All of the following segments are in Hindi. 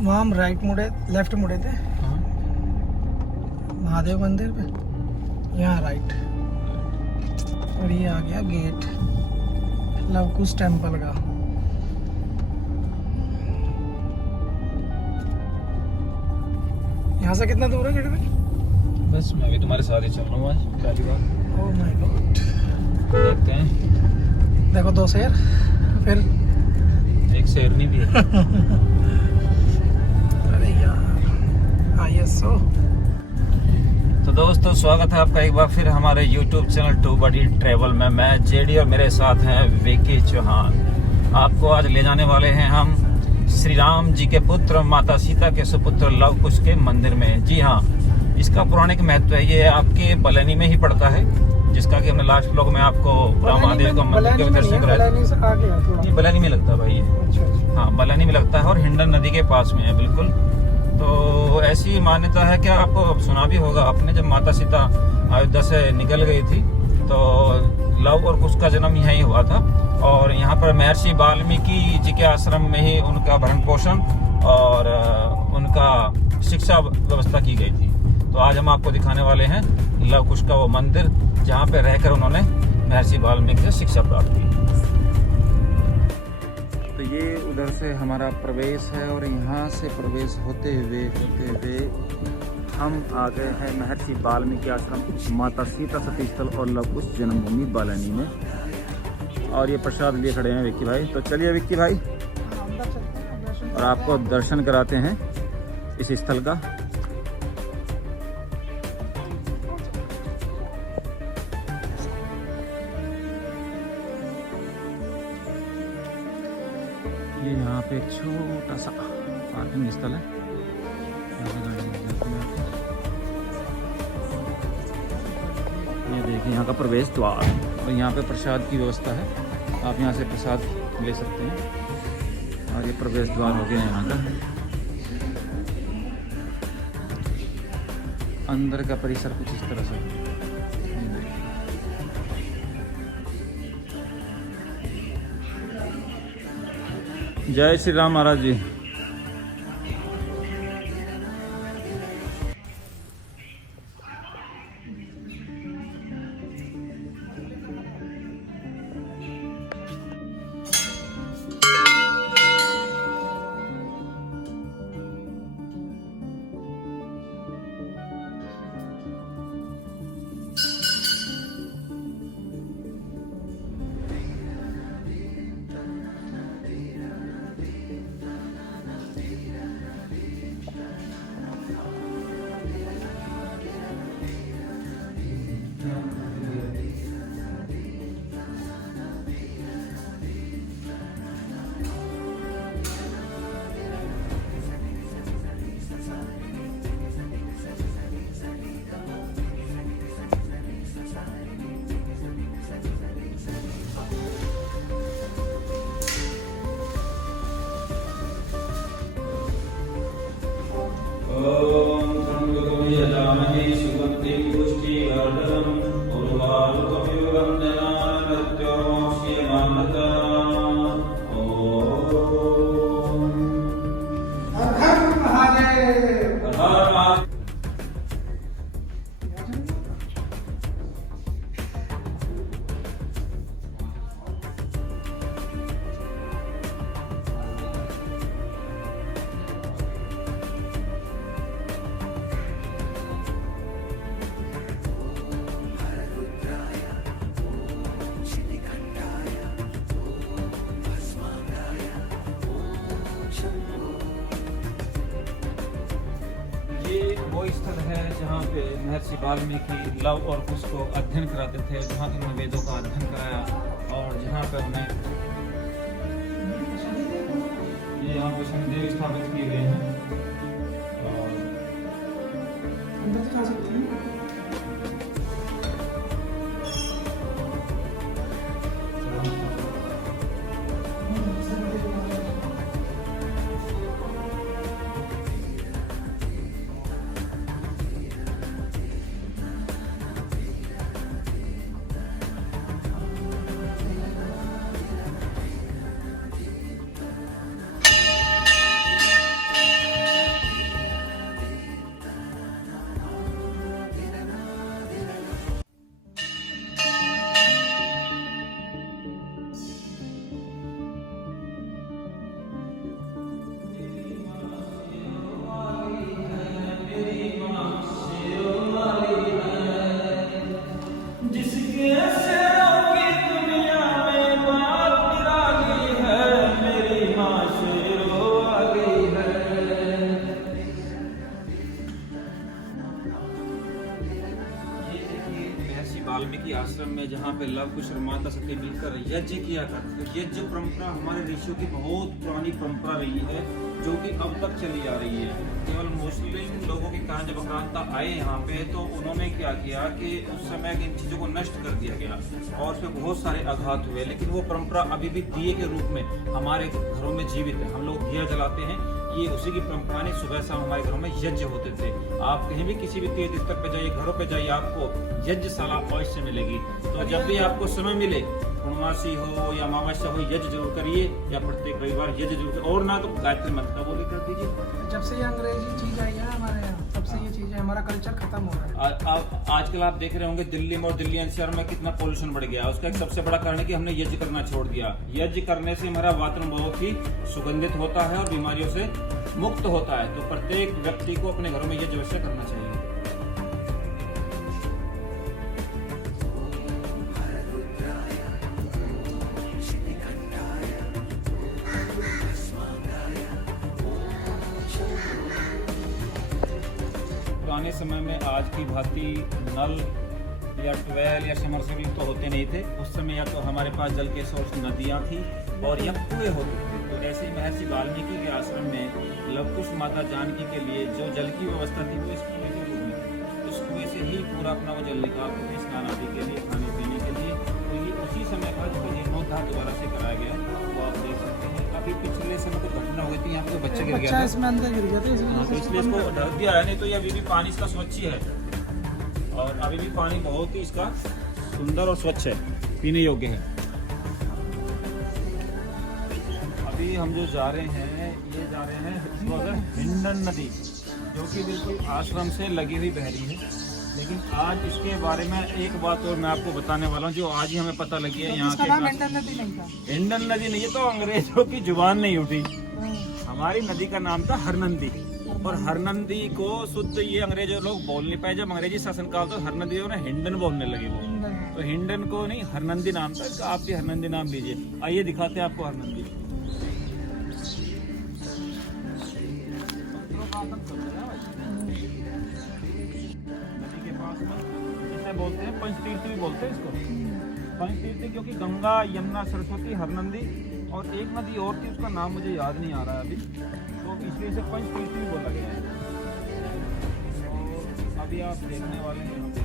वहाँ हम राइट मुड़े, लेफ्ट मुड़े थे महादेव मंदिर पे, यहाँ राइट, और ये आ गया गेट लवकुश टेम्पल का। यहाँ से कितना दूर है गेट में? बस मैं भी तुम्हारे साथ ही चल रहा हूँ आज पहली बार। ओह माय गॉड, देखते हैं। देखो 2 शेर, फिर एक शेरनी भी है। अरे यार ISO। तो दोस्तों स्वागत है आपका एक बार फिर हमारे YouTube channel two buddy travel में। मैं जेडी और मेरे साथ हैं विकी चौहान। आपको आज ले जाने वाले हैं हम श्री राम जी के पुत्र माता सीता के सुपुत्र लवकुश के मंदिर में। जी हाँ, इसका पौराणिक महत्व है। ये आपके बलैनी में ही पड़ता है, जिसका कि हमने लास्ट ब्लॉग में आपको महादेव का मंदिर के दर्शन कराया। ये बलैनी में लगता है भाई, ये हाँ बलैनी में लगता है और हिंडन नदी के पास में है बिल्कुल। तो ऐसी मान्यता है कि आपको सुना भी होगा आपने, जब माता सीता अयोध्या से निकल गई थी तो लव और कुश का जन्म यहीं हुआ था, और यहाँ पर महर्षि वाल्मीकि जी के आश्रम में ही उनका भरण पोषण और उनका शिक्षा व्यवस्था की गई थी। तो आज हम आपको दिखाने वाले हैं लव कुश का वो मंदिर, जहाँ पे रहकर उन्होंने महर्षि वाल्मीकि से शिक्षा प्राप्त की। तो ये उधर से हमारा प्रवेश है, और यहाँ से प्रवेश होते हुए हम आ गए हैं महर्षि वाल्मीकि आश्रम, माता सीता सती स्थल और लव कुश जन्मभूमि बालानी में। और ये प्रसाद लिए खड़े हैं विक्की भाई। तो चलिए विक्की भाई, और आपको दर्शन कराते हैं इस स्थल का। ये यहाँ पे एक छोटा सा पार्किंग स्थल है, ये देखिए यहाँ का प्रवेश द्वार, और यहाँ पे प्रसाद की व्यवस्था है, आप यहाँ से प्रसाद ले सकते हैं। और ये प्रवेश द्वार हो गया यहाँ का। अंदर का परिसर कुछ इस तरह से। जय श्री राम महाराज जी। ओम त्र्यंबकं यजामहे सुगन्धिं पुष्टिवर्धनम् उर्वारुकमिव वन्दनान् प्रत्योक्ष्यमामृतात्। ओम हर हर महादेव। हर हर महादेव। ये वो स्थल है जहाँ पे महर्षि वाल्मीकि लव और कुश को अध्ययन कराते थे, जहाँ पे उन्होंने वेदों का अध्ययन कराया, और जहाँ पे उन्हें ये यहाँ पे शनिदेव स्थापित किए गए हैं। और अंदर जा सकते हैं। आश्रम में जहाँ पे लव कुश और माता सती मिलकर यज्ञ किया करते थे। यज्ञ परंपरा हमारे ऋषियों की बहुत पुरानी परंपरा रही है, जो कि अब तक चली आ रही है। केवल मुस्लिम लोगों के कारण जब आक्रांता आए यहाँ पे तो उन्होंने क्या किया कि उस समय इन चीज़ों को नष्ट कर दिया गया और उसमें बहुत सारे आघात हुए, लेकिन वो परंपरा अभी भी दिए के रूप में हमारे घरों में जीवित है। हम लोग दिया जलाते हैं, ये उसी की परंपरा नहीं। सुबह शाम हमारे घरों में यज्ञ होते थे। आप कहीं भी किसी भी तीर्थ स्थल पे जाइए, घरों पे जाइए, आपको यज्ञशाला अवश्य मिलेगी। तो जब भी आपको समय मिले, पूर्णमासी हो या अमावस्या हो, यज्ञ जरूर करिए या प्रत्येक रविवार यज्ञ जरूर करिए। और ना तो गायत्री मंत्र का बोली कर दीजिए। जब से ये अंग्रेजी चीज आई है हमारे यहाँ, तब से ये चीजें, हमारा कल्चर खत्म हो रहा है। आजकल आप देख रहे होंगे दिल्ली में और दिल्ली एनसीआर में कितना पोल्यूशन बढ़ गया। उसका एक सबसे बड़ा कारण है कि हमने यज्ञ करना छोड़ दिया। यज्ञ करने से हमारा वातावरण बहुत ही सुगंधित होता है और बीमारियों से मुक्त होता है। तो प्रत्येक व्यक्ति को अपने घरों में यज्ञ अवश्य करना चाहिए। पुराने समय में आज की भांति नल या ट्वेल या समरसेबल तो होते नहीं थे। उस समय या तो हमारे पास जल के सोर्स नदियाँ थी और या कुएं होते थे। तो ऐसे ही महर्षि वाल्मीकि के आश्रम में लवकुश माता जानकी के लिए जो जल की व्यवस्था थी वो इस कुएं के रूप में थी। उस कुएं से ही पूरा अपना वो जल निकालते थे स्नान आदि के लिए, खाने पीने के लिए। तो ये उसी समय का जो जीर्णोद्धार दोबारा से कराया गया, वो आप देख सकते हैं। अभी पिछले समय को घटना हुई थी, यहाँ पे बच्चे गिर गया था, इसमें अंदर गिर गया था, तो इसलिए इसको ढक दिया है। नहीं तो ये अभी भी पानी इसका स्वच्छ ही है और अभी भी पानी बहुत ही इसका सुंदर और स्वच्छ है, पीने योग्य है। अभी हम जो जा रहे हैं, ये जा रहे हैं हिंडन नदी, जो कि बिल्कुल आश्रम से लगी हुई बह रही है। लेकिन आज इसके बारे में एक बात और मैं आपको बताने वाला हूँ, जो आज ही हमें पता लगी है। यहाँ के हिंडन नदी नहीं था। हिंडन नदी नहीं है, तो अंग्रेजों की जुबान नहीं उठी। हमारी नदी का नाम था हरनंदी, और हरनंदी को शुद्ध ये अंग्रेजों लोग बोल नहीं पाए। जब अंग्रेजी शासनकाल तो हरनंदी ने हिंडन बोलने लगे वो, तो हिंडन को नहीं हरनंदी नाम था इसका। आप भी हरनंदी नाम लीजिए। आइए दिखाते हैं आपको हरनंदी। नदी के पास में इसे बोलते हैं पंचतीर्थ भी बोलते हैं इसको, पंचतीर्थ, क्योंकि गंगा, यमुना, सरस्वती, हरनंदी और एक नदी और थी, उसका नाम मुझे याद नहीं आ रहा है अभी, तो इसलिए इसे पंचतीर्थ भी बोला गया है। और अभी आप देखने वाले हैं यहाँ पे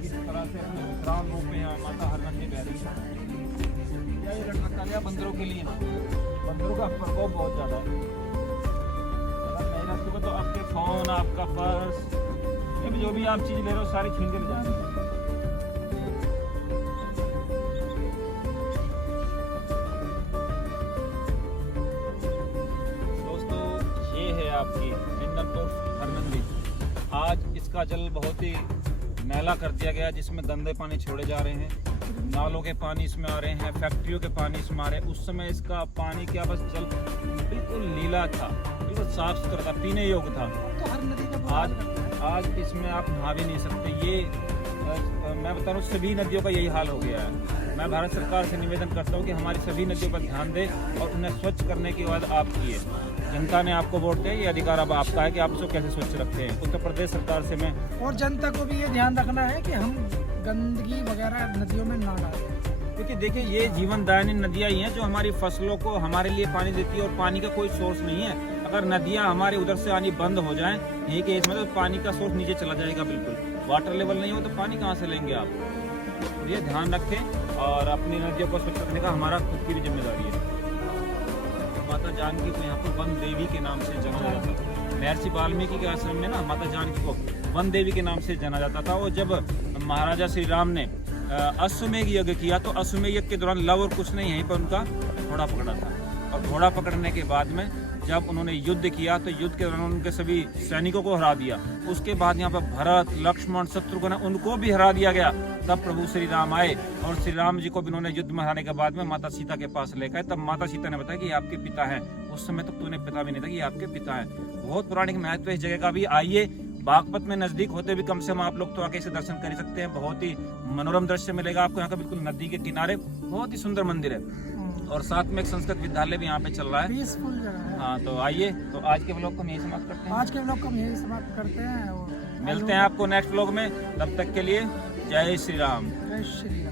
किस तरह से अपने विश्राम रूप में यहाँ माता हरनंदी बह रही है। ये रखा बंदरों के लिए, बंदरों का प्रकोप बहुत ज़्यादा है। अगर नहीं रखोगे तो आपके फोन, आपका पर्स, जो भी आप चीज़ ले रहे हो सारी छीन के ले जाएंगे। आपकी हिंडनपुर हरनंदी, आज इसका जल बहुत ही मैला कर दिया गया, जिसमें गंदे पानी छोड़े जा रहे हैं। नालों के पानी इसमें आ रहे हैं, फैक्ट्रियों के पानी इसमें आ रहे हैं। उस समय इसका पानी क्या बस जल बिल्कुल नीला था, बिल्कुल साफ सुथरा था, पीने योग्य था। तो हर नदी का आज इसमें आप नहा भी नहीं सकते। ये मैं बता रहा हूँ, सभी नदियों का यही हाल हो गया है। मैं भारत सरकार से निवेदन करता हूँ कि हमारी सभी नदियों पर ध्यान दें और उन्हें स्वच्छ करने की बात आपकी है। जनता ने आपको वोट दिया, ये अधिकार अब आपका है कि आप उसको कैसे स्वच्छ रखते हैं। उत्तर प्रदेश सरकार से मैं और जनता को भी ये ध्यान रखना है कि हम गंदगी वगैरह नदियों में ना डालें, क्योंकि देखिए ये जीवनदायिनी नदियाँ ही हैं जो हमारी फसलों को हमारे लिए पानी देती है, और पानी का कोई सोर्स नहीं है। अगर नदियाँ हमारे उधर से आनी बंद हो जाएं यही केस में, तो पानी का सोर्स नीचे चला जाएगा बिल्कुल। वाटर लेवल नहीं हो तो पानी कहाँ से लेंगे आप? तो ये ध्यान रखें और अपनी नदियों को स्वच्छ रखने का हमारा खुद की भी जिम्मेदारी है। माता जानकी को यहाँ पर वन देवी के नाम से जाना जाता था। महर्षि वाल्मीकि के आश्रम में ना माता जानकी को वन देवी के नाम से जाना जाता था। और जब महाराजा श्री राम ने अश्वमेध यज्ञ किया तो अश्वमेध यज्ञ के दौरान लव और कुछ ने यहीं पर उनका घोड़ा पकड़ा था। और घोड़ा पकड़ने के बाद में जब उन्होंने युद्ध किया तो युद्ध के दौरान उनके सभी सैनिकों को हरा दिया। उसके बाद यहाँ पर भरत, लक्ष्मण, शत्रुघ्न उनको भी हरा दिया गया। तब प्रभु श्री राम आए और श्री राम जी को भी उन्होंने युद्ध में हराने के बाद में माता सीता के पास लेकर, तब माता सीता ने बताया कि आपके पिता हैं। उस समय तक तो उन्हें पता भी नहीं था कि आपके पिता हैं। बहुत पौराणिक महत्व इस जगह का भी। आइए, बागपत में नजदीक होते भी कम से कम आप लोग तो आके इसे दर्शन कर सकते हैं। बहुत ही मनोरम दृश्य मिलेगा आपको यहाँ का, बिल्कुल नदी के किनारे। बहुत ही सुंदर मंदिर है और साथ में एक संस्कृत विद्यालय भी यहाँ पे चल रहा है। पीसफुल जगह है। हाँ, तो आइए, तो आज के व्लॉग को हम यही समाप्त करते हैं। आज के व्लॉग को हम यही समाप्त करते हैं और मिलते हैं आपको नेक्स्ट व्लॉग में। तब तक के लिए जय श्री राम। जय श्री